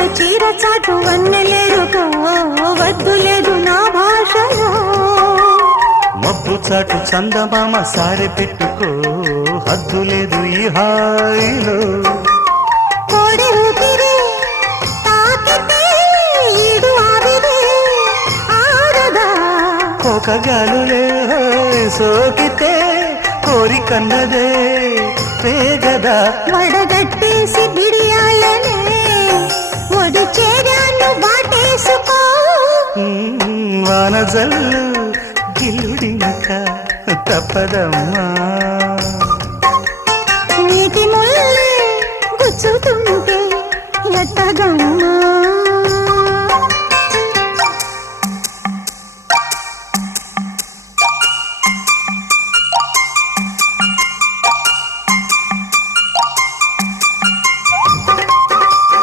మల్లెలు చీర చాటు వన్నెలేరుకో వద్దు లేదు నా భాషలో మబ్బు చాటు చందమామ సారె పెట్టుకో హద్దు లేదు ఈ హాయిలో కోడి ఊపిరి తాకితే ఈడు ఆవిరి ఆడదా ఒక గాలులే సోకితే కోరికన్నదే పేగదా వడగట్టేసి బిడియాలనే ఒడి చేరాను బాటేసుకో వానజల్లు గిల్లుడినక తప్పదమ్మా